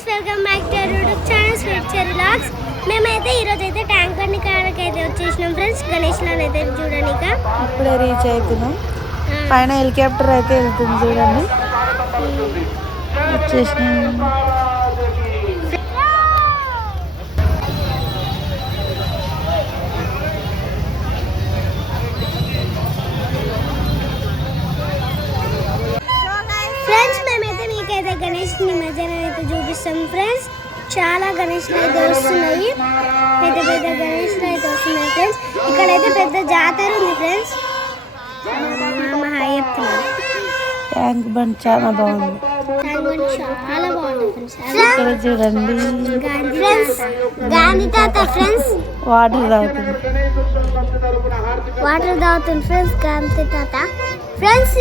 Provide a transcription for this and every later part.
Guys welcome back to YouTube channel sweet cherry vlogs. మేమైతే ఈరోజు అయితే ట్యాంక్ బండి కాడకి అయితే వచ్చేసినాం ఫ్రెండ్స్. గణేష్ లాల్ అయితే చూడనిక ఇప్పుడే రీచ్ అవుతున్నాం. పైన హెలికాప్టర్ అయితే వెళ్తుంది చూడండి. వచ్చేసినాం. ఫ్రెండ్స్ మేమైతే మీకైతే గణేష్ నిమజ్జనం అయితే చూపిస్తాం ఫ్రెండ్స్. చాలా గణేష్లు అయితే వస్తున్నాయి, పెద్ద పెద్ద గణేష్లు అయితే వస్తున్నాయి ఫ్రెండ్స్. ఇక్కడైతే పెద్ద జాతర ఉంది ఫ్రెండ్స్. ట్యాంక్ బండ్ చాలా బాగుంది. చాలా బాగుంది ఇక్కడ చూడండి. గాంధీ తాత ఫ్రెండ్స్ వాటర్ తాగుతుంది ఫ్రెండ్స్. గాంధీ తాత ఫ్రెండ్స్.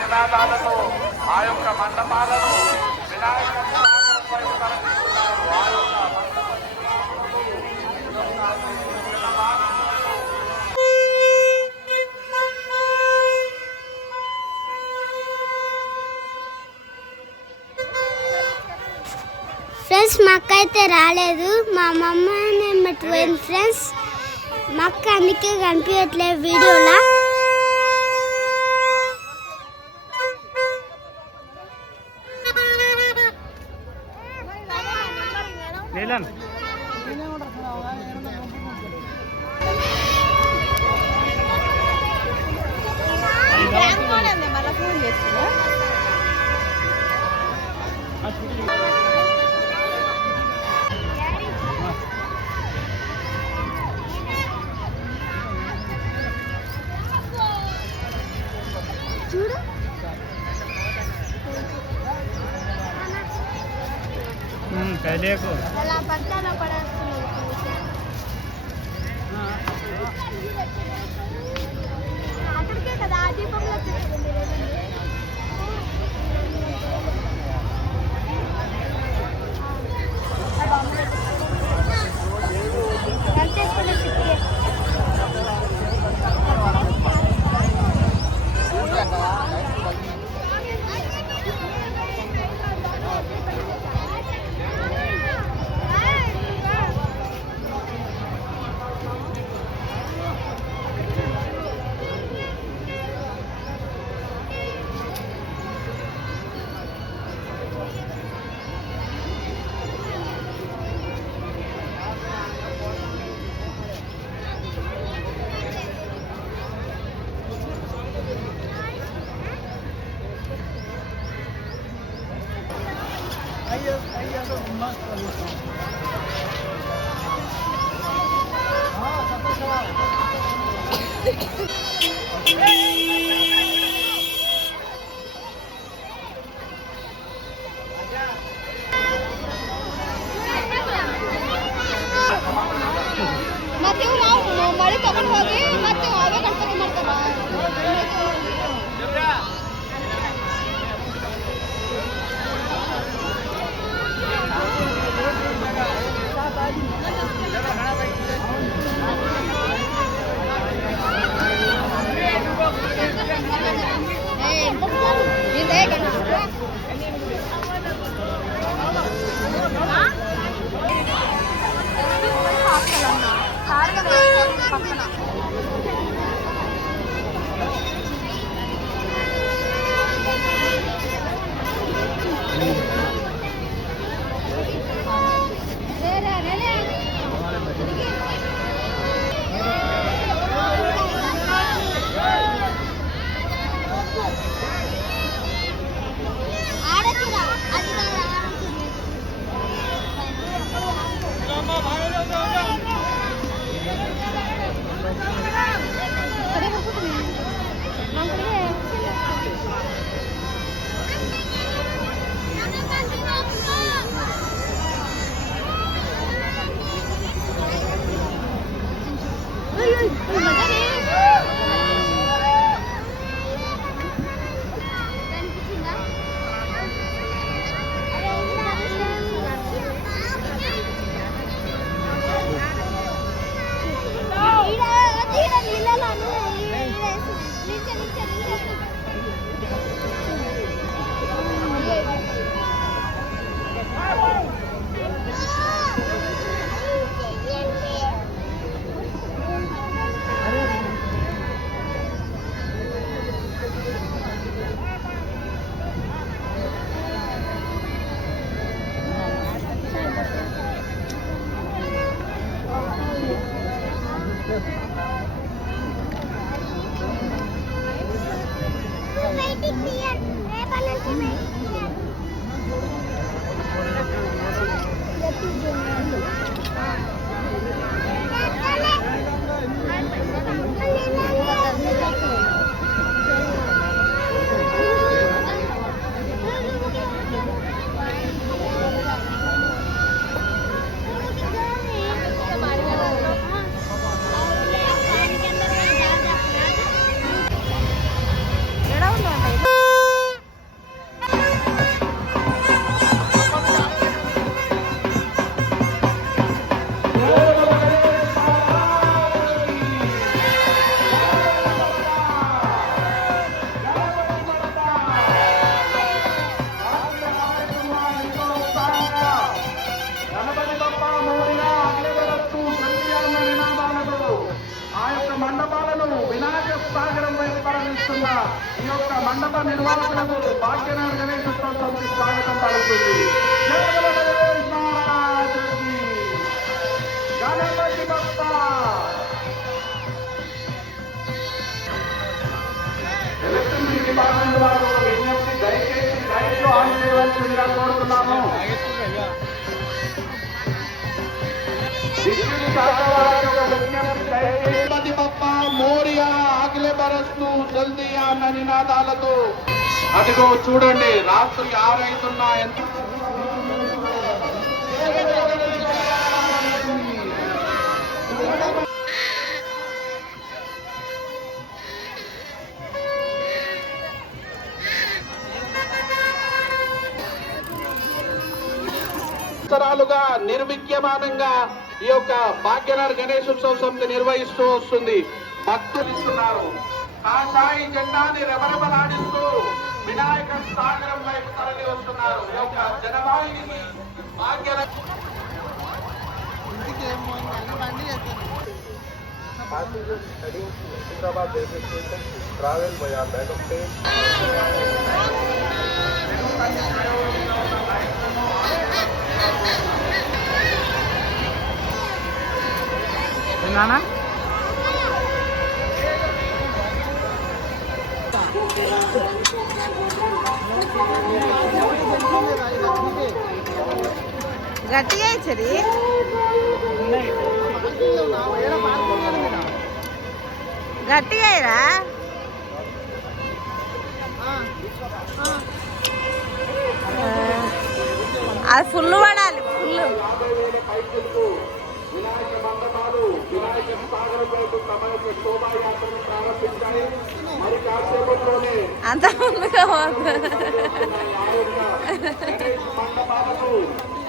నినాదాలతో ఆ యొక్క మండపాలను వినాయక తరలిస్తున్నారు. ఆ యొక్క ఫ్రెండ్స్ మా అక్క అయితే రాలేదు, మా మమ్మల్ని పెట్టిపోయింది ఫ్రెండ్స్. మా అక్క అందుకే కనిపించట్లేదు వీడియోలో. చూడు అలా పట్టాలో పడేస్తున్నాయి. అక్కడికే కదా ఆ దీపంలో ಮತ್ತೆ ನಾವು ಮಳೆ ತಗೊಂಡು ಹೋಗಿ ಮತ್ತೆ ಅವೇ ಗಣಪತಿ ಮಾಡ್ತಾರ. ఈ యొక్క మండప నిర్వాహకులకు భాగ్యనగర్ గణేష్ ఉత్సవానికి స్వాగతం పలుకుతుంది. గణపతి బప్ప ఎలక్ట్రిసిటీ డిపార్ట్మెంట్ వారు విజ్ఞప్తి, దయచేసి లైట్లు ఆన్ చేయవలసిందిగా కోరుతున్నాము. విద్యుత్ శాఖ వారి యొక్క విజ్ఞప్తి, దయచేసి గణపతి బప్ప మోరియా అగలే బరస్తు జల్దియా అన్న నినాదాలతో అదిగో చూడండి రాత్రి 6 అవుతున్నా ఎంత సంవత్సరాలుగా నిర్విద్యమానంగా ఈ యొక్క భాగ్యనగర్ గణేశోత్సవ సమితి నిర్వహిస్తూ వస్తుంది. భక్తులు ఇస్తున్నారు. కాషాయి జెండాని రెబరెబలాడిస్తూ వినాయక సాగరం వైపు తరలి వస్తున్నారు. ఈ యొక్క జనవాహినికి భాగ్యనగర్ ట్రావెల్ బయా మేడం పే నానా గట్టిగా ఇచ్చది గట్టిగా ఇరా అది ఫుల్ పడాలి ఫుల్. వినాయక మండపాలు వినాయక సాగరం వైపు సమయపు శోభాయాత్రను ప్రారంభించాయి. మరి కాసేపట్లోనే అంత ముందుగా మండపాలకు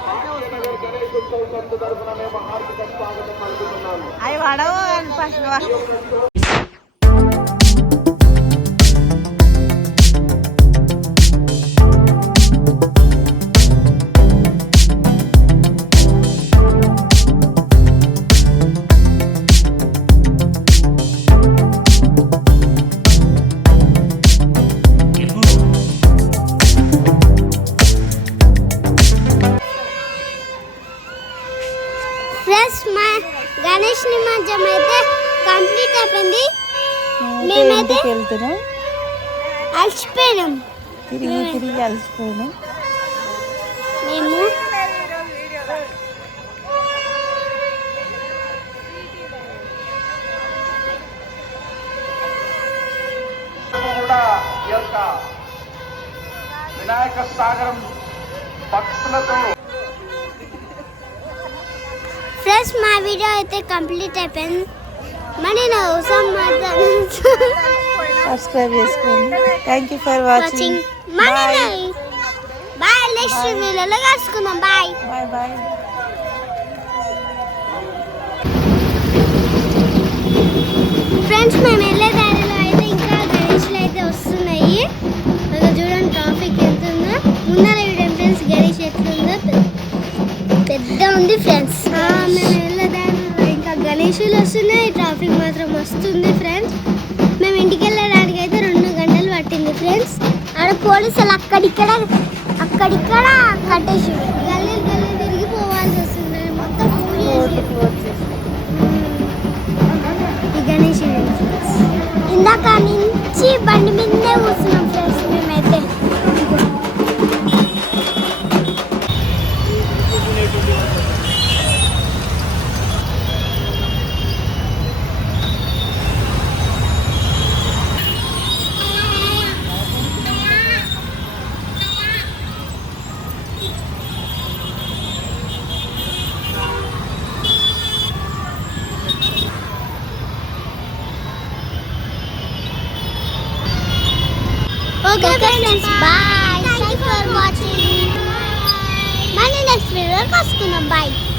భాగ్యనగర్ గణేష్ ఉత్సవ సమితి తరఫున మేము హార్దిక స్వాగతం పలుకుతున్నాము. అవి పడవు ఫస్ట్ మా గణేష్ నిమజ్జనం అయితే కంప్లీట్ అయిపోయింది. మేమైతే వెళ్తున్నాం, అలసిపోయినాం, తిరిగి అలసిపోయినాం. మేము కూడా ఈ యొక్క వినాయక సాగరం భక్తులతో ఫ్రెండ్స్ మా వీడియో అయితే కంప్లీట్ అయిపోయింది. మరి సబ్స్క్రైబ్ చేసుకోండి. Thank you for watching. Bye. Next వీడియోలో కలుసుకుందాం. బాయ్. Bye bye. ఫ్రెండ్స్ మేము వెళ్ళే దారిలో అయితే ఇంకా గణేష్లు అయితే వస్తున్నాయి. అక్కడ చూడండి ట్రాఫిక్ ఎంత ఉందో. ముందర చూడండి ఫ్రెండ్స్ గణేష్ ఎట్లుందో పెద్ద ఉంది ఫ్రెండ్స్. మేము వెళ్ళే దారిలో ఇంకా గణేషులు వస్తున్నాయి. ట్రాఫిక్ మాత్రం వస్తుంది ఫ్రెండ్స్. మేము ఇంటికి వెళ్ళడానికి అయితే 2 గంటలు పట్టింది ఫ్రెండ్స్. ఆడ పోలీసులు అక్కడిక్కడ కట్టేసి గల్లీ తిరిగి పోవాల్సి వస్తుంది. మొత్తం ఈ గణేష్ ఇందాక నుంచి బండి మీదే కూర్చున్నాం ఫ్రెండ్స్ మేమైతే. Okay friends, bye. Thank you for watching. Next video, bye.